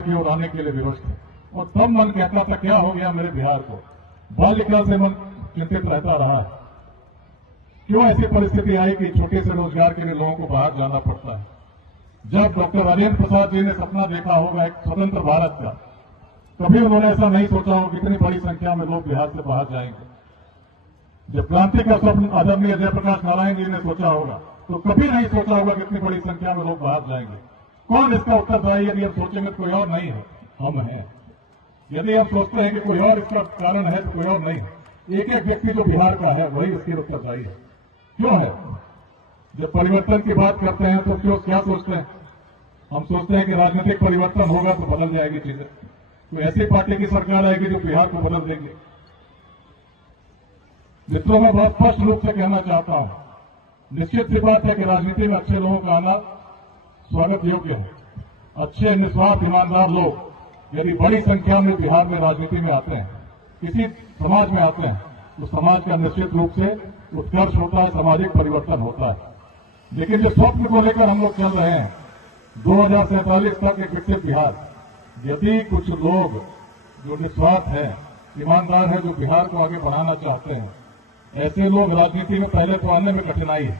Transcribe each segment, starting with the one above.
की ओर आने के लिए विवश थे। और तब मन कहता था क्या हो गया मेरे बिहार को। बाल्यकाल से मन चिंतित रहता रहा है, क्यों ऐसी परिस्थिति आई कि छोटे से रोजगार के लिए लोगों को बाहर जाना पड़ता है। जब डॉक्टर राजेंद्र प्रसाद जी ने सपना देखा होगा एक स्वतंत्र भारत का, कभी उन्होंने ऐसा नहीं सोचा होगा कितनी बड़ी संख्या में लोग बिहार से बाहर जाएंगे। जब क्रांति का स्वप्न आदरणीय जयप्रकाश नारायण जी ने सोचा होगा तो कभी नहीं सोचा होगा कितनी बड़ी संख्या में लोग बाहर जाएंगे। कौन इसका उत्तरदायी? यदि हम सोचेंगे तो कोई और नहीं है, हम हैं। यदि हम सोचते हैं कि कोई और इसका कारण है तो कोई और नहीं है। एक एक व्यक्ति जो बिहार का है वही इसके उत्तरदायी है। क्यों है? जब परिवर्तन की बात करते हैं तो क्यों क्या सोचते हैं? हम सोचते हैं कि राजनीतिक परिवर्तन होगा तो बदल जाएगी चीजें, तो ऐसी पार्टी की सरकार आएगी जो बिहार को बदल देगी। मित्रों, मैं बहुत स्पष्ट रूप से कहना चाहता हूं, निश्चित सी बात है कि राजनीति में अच्छे लोगों का आना स्वागत योग्य है। अच्छे निस्वार्थ ईमानदार लोग यदि बड़ी संख्या में बिहार में राजनीति में आते हैं, किसी समाज में आते हैं, तो समाज का निश्चित रूप से उत्कर्ष होता है, सामाजिक परिवर्तन होता है। लेकिन जो स्वप्न को लेकर हम लोग चल रहे हैं 2047 तक एक विकसित बिहार, यदि कुछ लोग जो निस्वार्थ है, ईमानदार है, जो बिहार को आगे बढ़ाना चाहते हैं, ऐसे लोग राजनीति में पहले तो आने में कठिनाई है।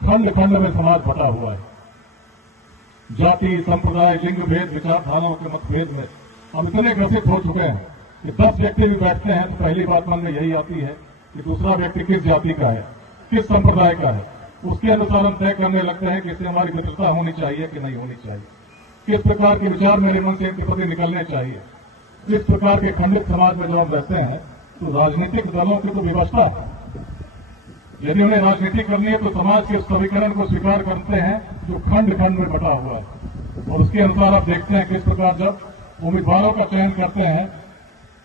खंड खंड में समाज बटा हुआ है। जाति, संप्रदाय, लिंग भेद, विचारधाराओं के मतभेद में हम इतने ग्रसित हो चुके हैं कि 10 व्यक्ति भी बैठते हैं तो पहली बात मन में यही आती है कि दूसरा व्यक्ति किस जाति का है, किस संप्रदाय का है। उसके अनुसार हम तय करने लगते हैं कि इससे हमारी मित्रता होनी चाहिए कि नहीं होनी चाहिए, किस प्रकार के विचार मेरे मन से इनके प्रति निकलने चाहिए। इस प्रकार के खंडित समाज में जब हम रहते हैं तो राजनीतिक दलों की तो व्यवस्था है, यदि उन्हें राजनीति करनी है तो समाज के समीकरण को स्वीकार करते हैं जो खंड खंड में बटा हुआ है। और उसके अनुसार आप देखते हैं किस प्रकार जब उम्मीदवारों का चयन करते हैं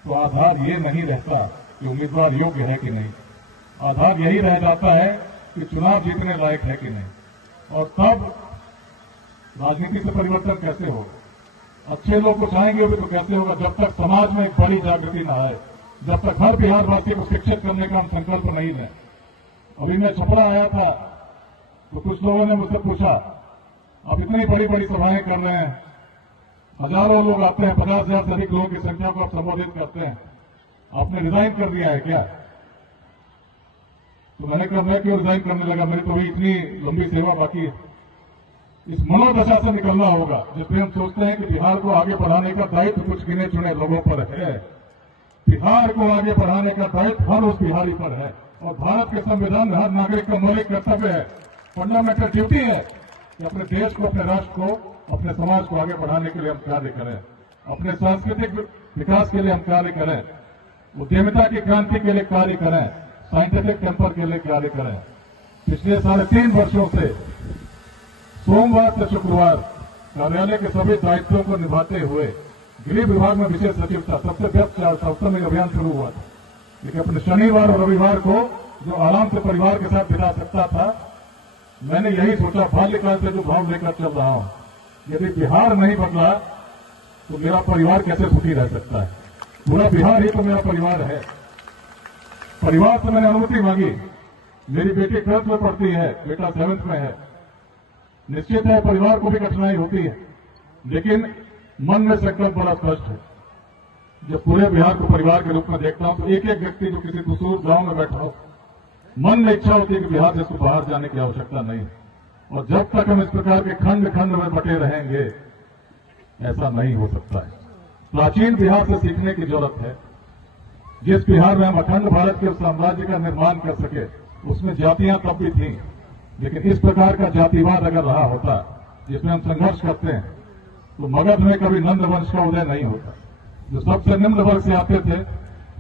तो आधार ये नहीं रहता कि उम्मीदवार योग्य है कि नहीं, आधार यही रह जाता है कि चुनाव जीतने लायक है कि नहीं। और तब राजनीति से परिवर्तन कैसे होगा? अच्छे लोग को चाहेंगे भी तो कैसे होगा? जब तक समाज में एक बड़ी जागृति न आए, जब तक हर बिहारवासी को शिक्षित करने का हम संकल्प नहीं लें। अभी मैं छपरा आया था तो कुछ लोगों ने मुझसे पूछा, आप इतनी बड़ी बड़ी सभाएं कर रहे हैं, हजारों लोग आते हैं, 50,000 से अधिक लोगों की संख्या को आप संबोधित करते हैं, आपने रिजाइन कर दिया है क्या? तो मैंने कहा मैं क्यों रिजाइन करने लगा, मेरी तो भी इतनी लंबी सेवा बाकी है। इस मनोदशा से निकलना होगा जिसमें हम सोचते हैं कि बिहार को आगे बढ़ाने का दायित्व कुछ गिने चुने लोगों पर है। बिहार को आगे बढ़ाने का दायित्व हर उस बिहारी पर है। और भारत के संविधान में हर नागरिक का मौलिक कर्तव्य है, फंडामेंटल ड्यूटी है कि अपने देश को, अपने राष्ट्र को, अपने समाज को आगे बढ़ाने के लिए हम कार्य करें, अपने सांस्कृतिक विकास के लिए हम कार्य करें, उद्यमिता की क्रांति के लिए कार्य करें, साइंटिफिक टेम्पर के लिए कार्य करें। पिछले 3.5 वर्षों से सोमवार से शुक्रवार कार्यालय के सभी दायित्वों को निभाते हुए गृह विभाग में विशेष सचिव था, सबसे व्यस्त था, उस समय अभियान शुरू हुआ था। लेकिन अपने शनिवार और रविवार को जो आराम से परिवार के साथ बिता सकता था, मैंने यही सोचा बाल्यकाल से जो भाव लेकर चल रहा हूं, यदि बिहार नहीं बदला तो मेरा परिवार कैसे सुखी रह सकता है? पूरा बिहार ही तो मेरा परिवार है। परिवार से मैंने अनुमति मांगी, मेरी बेटी 12th में पढ़ती है, बेटा 7th में है। निश्चित है परिवार को भी कठिनाई होती है, लेकिन मन में संकल्प बड़ा स्पष्ट है। जब पूरे बिहार को परिवार के रूप में देखता हूं तो एक एक व्यक्ति जो किसी दूसरे गांव में बैठा हो, मन में इच्छा होती है कि बिहार से इसको बाहर जाने की आवश्यकता नहीं। और जब तक हम इस प्रकार के खंड खंड में बटे रहेंगे, ऐसा नहीं हो सकता है। प्राचीन बिहार से सीखने की जरूरत है। जिस बिहार में हम अखंड भारत के साम्राज्य का निर्माण कर सके, उसमें जातियां तब भी थीं, लेकिन इस प्रकार का जातिवाद अगर रहा होता जिसमें हम संघर्ष करते हैं, तो मगध में कभी नंद वंश का उदय नहीं होता। जो सबसे निम्न वर्ग से आते थे,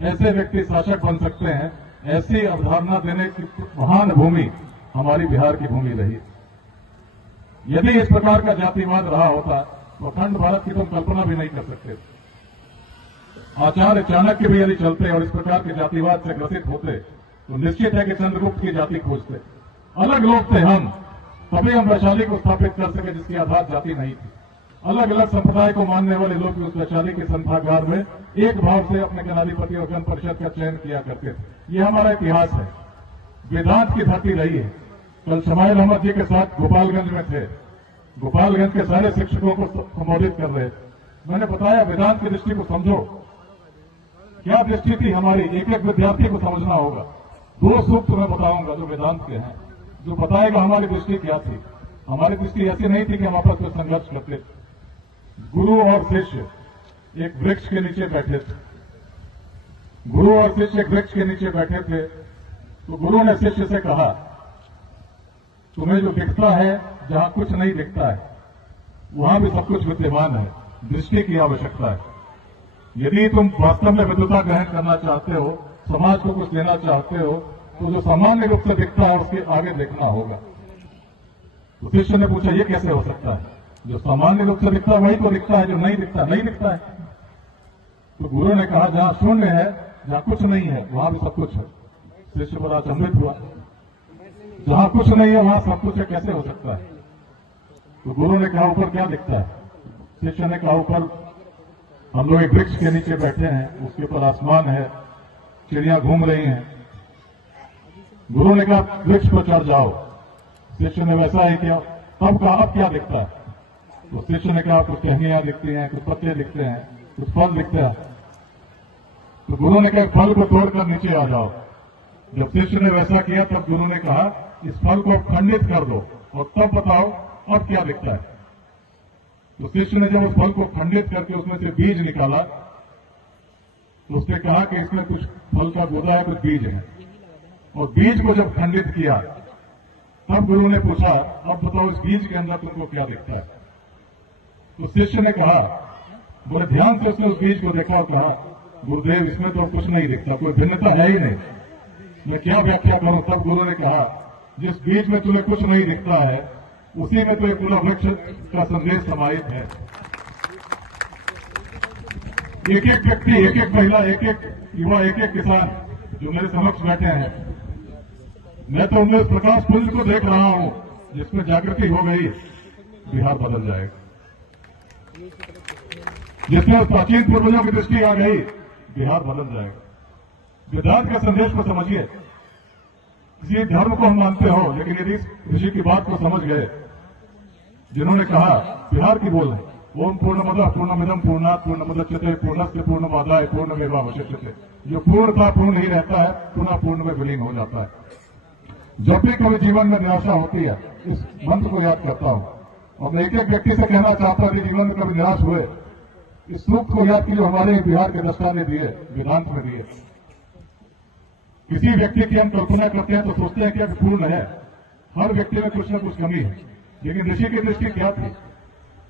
ऐसे व्यक्ति शासक बन सकते हैं, ऐसी अवधारणा देने की महान भूमि हमारी बिहार की भूमि रही। यदि इस प्रकार का जातिवाद रहा होता तो अखंड भारत की तो कल्पना भी नहीं कर सकते। आचार्य चाणक्य भी यदि चलते और इस प्रकार के जातिवाद से ग्रसित होते तो निश्चित है कि चंद्रगुप्त की जाति खोजते। अलग लोग थे हम, तभी हम वैशाली को स्थापित कर सके जिसकी आधार जाति नहीं थी। अलग अलग संप्रदाय को मानने वाले लोग उस वैशाली के संथागार में एक भाव से अपने गणाधिपति और गण परिषद का चयन किया करते थे। ये हमारा इतिहास है, वेदांत की धरती रही है। कल शमाइल अहमद जी के साथ गोपालगंज में थे, गोपालगंज के सारे शिक्षकों को संबोधित कर रहे थे। मैंने बताया वेदांत की दृष्टि को समझो। क्या दृष्टि थी हमारी, एक एक विद्यार्थी को समझना होगा। 2 सूक्त मैं बताऊंगा जो वेदांत के हैं, जो बताएगा हमारी दृष्टि क्या थी। हमारी दृष्टि ऐसी नहीं थी कि हम आपस में संघर्ष करते थे। गुरु और शिष्य एक वृक्ष के नीचे बैठे थे। गुरु और शिष्य एक वृक्ष के नीचे बैठे थे, तो गुरु ने शिष्य से कहा, तुम्हें जो दिखता है, जहां कुछ नहीं दिखता है, वहां भी सब कुछ विद्यमान है। दृष्टि की आवश्यकता है। यदि तुम वास्तव में विद्वता ग्रहण करना चाहते हो, समाज को कुछ देना चाहते हो, तो जो सामान्य रूप से दिखता है उसके आगे देखना होगा। तो शिष्य ने पूछा, ये कैसे हो सकता है? जो सामान्य रूप से दिखता है वही तो दिखता है, जो नहीं दिखता नहीं दिखता है। तो गुरु ने कहा, जहां शून्य है, जहां कुछ नहीं है, वहां भी सब कुछ है। शिष्य बड़ा अचंभित हुआ, जहां कुछ नहीं है वहां सब कुछ है, कैसे हो सकता है? तो गुरु ने कहा, ऊपर क्या दिखता है? शिष्य ने कहा, ऊपर हम लोग एक वृक्ष के नीचे बैठे हैं, उसके ऊपर आसमान है, चिड़िया घूम रही हैं। गुरु ने कहा, वृक्ष पर चढ़ जाओ। शिष्य ने वैसा ही किया। तब कहा, अब क्या दिखता है? तो शिष्य ने कहा, कुछ टहनियां दिखती हैं, कुछ पत्ते दिखते हैं, कुछ फल दिखते हैं। तो गुरु ने कहा, फल को तोड़कर नीचे आ जाओ। जब शिष्य ने वैसा किया तब गुरु ने कहा, इस फल को खंडित कर दो और तब बताओ अब क्या दिखता है। तो शिष्य ने जब उस फल को खंडित करके उसमें से बीज निकाला, तो उसने कहा कि इसमें कुछ फल का गुदा है, कुछ बीज है। और बीज को जब खंडित किया तब गुरु ने पूछा, अब बताओ इस बीज के अंदर तुमको क्या दिखता है? तो शिष्य ने कहा, बड़े ध्यान से उसने उस बीज को देखा और कहा, गुरुदेव इसमें तो कुछ नहीं दिखता, कोई भिन्नता है ही नहीं, मैं क्या व्याख्या करूं? तब गुरु ने कहा, जिस बीज में तुम्हें कुछ नहीं दिखता है, उसी में तो एक पूरा वृक्ष का संदेश समाहित है। एक एक व्यक्ति, एक एक महिला, एक एक युवा, एक एक किसान जो मेरे समक्ष बैठे हैं, मैं तो उनमें प्रकाश पुंज को देख रहा हूं, जिसमें जागृति हो गई, बिहार बदल जाएगा। जिसमें प्राचीन पूर्वजों की दृष्टि आ गई, बिहार बदल जाएगा। वेदांत का संदेश को समझिए। किसी धर्म को हम मानते हो, लेकिन यदि ऋषि की बात को समझ गए, जिन्होंने कहा, बिहार की बोल है, ओम पूर्णमदः पूर्णमिदं पूर्णात् पूर्णमुदच्यते पूर्णस्य पूर्णमादाय पूर्णमेवावशिष्यते। जो पूर्ण था पूर्ण ही रहता है, पुनः पूर्ण में विलीन हो जाता है। जब भी कभी जीवन में निराशा होती है, इस मंत्र को याद करता हूं। और मैं एक एक व्यक्ति से कहना चाहता हूं, जीवन में कभी निराश हुए, इस सूक्त को याद कीजिए, हमारे बिहार के दृष्टा ने दिए, वेदांत में दिए। किसी व्यक्ति की हम कल्पना करते हैं तो सोचते हैं कि अब पूर्ण है, हर व्यक्ति में कुछ न कुछ कमी है। लेकिन ऋषि की दृष्टि क्या थी?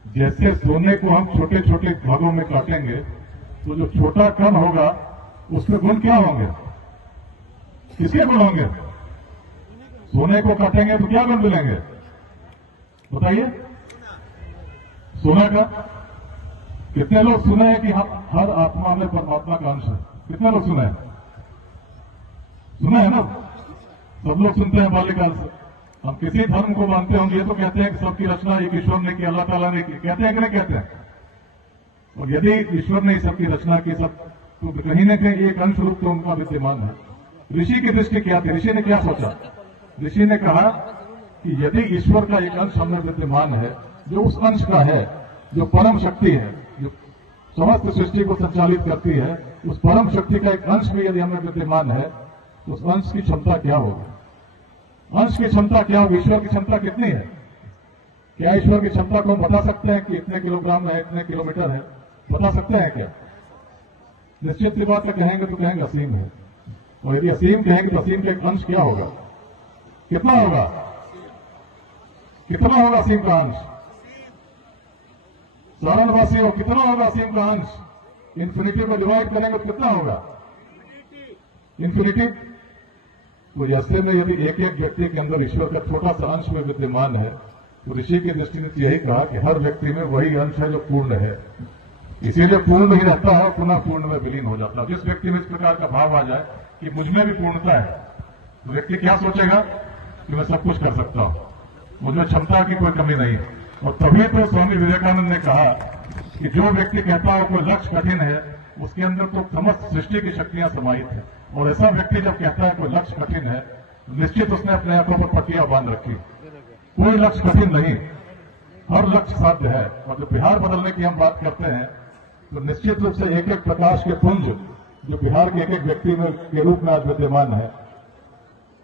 जैसे सोने को हम छोटे छोटे भागों में काटेंगे, तो जो छोटा कण होगा उसमें गुण क्या होंगे? किसके गुण होंगे? सोने को काटेंगे तो क्या गुण मिलेंगे? बताइए। सोना का। कितने लोग सुने हैं कि हर आत्मा में परमात्मा का अंश है? कितने लोग सुने हैं? सुना है ना? सब लोग सुनते हैं बाल्यकाल से। हम किसी धर्म को मानते होंगे, ये तो कहते हैं कि सबकी रचना एक ईश्वर ने की, अल्लाह ताला ने की। कहते हैं कि नहीं कहते हैं? और यदि ईश्वर ने सबकी रचना की, सब तो कहीं न कहीं एक अंश रूप तो उनका विद्यमान है। ऋषि की दृष्टि क्या थी? ऋषि ने क्या सोचा? ऋषि ने कहा कि यदि ईश्वर का एक अंश हमें विद्यमान है, जो उस अंश का है, जो परम शक्ति है, जो समस्त सृष्टि को संचालित करती है, उस परम शक्ति का एक अंश भी यदि हमें विद्यमान है, तो उस अंश की क्षमता क्या होगी? अंश की क्षमता क्या होगी? ईश्वर की क्षमता कितनी है? क्या ईश्वर की क्षमता को हम बता सकते हैं कि इतने किलोग्राम है, इतने किलोमीटर है? बता सकते हैं क्या? निश्चित सी बात कहेंगे तो कहेंगे असीम है। और यदि असीम कहेंगे तो असीम का एक अंश क्या होगा? कितना होगा? कितना होगा असीम का अंश? सारणवासियों, कितना होगा असीम का अंश? इन्फिनिटी को डिवाइड करेंगे तो कितना होगा? इन्फिनिटी। तो ऐसे में यदि एक एक व्यक्ति के अंदर ईश्वर का छोटा सा अंश में विद्यमान है, तो ऋषि की दृष्टि ने यही कहा कि हर व्यक्ति में वही अंश है जो पूर्ण है। इसीलिए पूर्ण नहीं रहता है, पुनः पूर्ण में विलीन हो जाता है। जिस व्यक्ति में इस प्रकार का भाव आ जाए कि मुझमें भी पूर्णता है, तो व्यक्ति क्या सोचेगा कि मैं सब कुछ कर सकता हूं, मुझमें क्षमता की कोई कमी नहीं है। और तभी तो स्वामी विवेकानंद ने कहा कि जो व्यक्ति कहता है कोई लक्ष्य कठिन है, उसके अंदर तो समस्त सृष्टि की शक्तियां समाहित है। और ऐसा व्यक्ति जब कहता है कोई लक्ष्य कठिन है, निश्चित उसने अपने आंखों पर पट्टियां बांध रखी। कोई लक्ष्य कठिन नहीं, हर लक्ष्य साध्य है। और जब बिहार बदलने की हम बात करते हैं, तो निश्चित रूप से एक एक प्रकाश के पुंज जो बिहार के एक एक व्यक्ति में के रूप में आज विद्यमान है।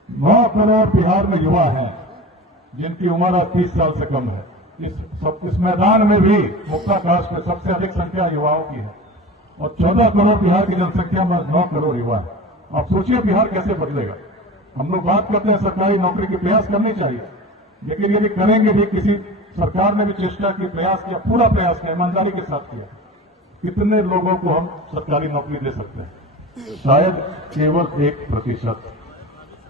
9 करोड़ बिहार में युवा हैं जिनकी उम्र आज 30 साल से कम है। इस मैदान में भी मुक्ताकाश में सबसे अधिक संख्या युवाओं की है और 14 करोड़ बिहार की जनसंख्या में 9 करोड़ युवा है। आप सोचिए बिहार कैसे बदलेगा। हम लोग बात करते हैं सरकारी नौकरी की प्रयास करनी चाहिए, लेकिन यदि करेंगे भी, किसी सरकार ने भी चेष्टा की, प्रयास किया, पूरा प्रयास किया, ईमानदारी के साथ किया, कितने लोगों को हम सरकारी नौकरी दे सकते हैं? शायद केवल 1%।